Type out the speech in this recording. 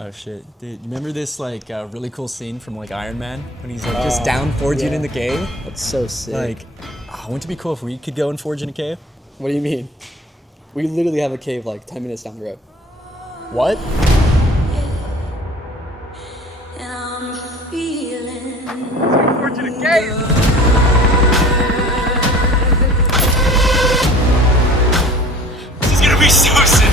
Oh shit. Dude, remember this like really cool scene from like Iron Man when he's like just down forging yeah. in the cave? That's so sick. Like, wouldn't it be cool if we could go and forge in a cave? What do you mean? We literally have a cave like 10 minutes down the road. What? Forge in a cave! This is gonna be so sick!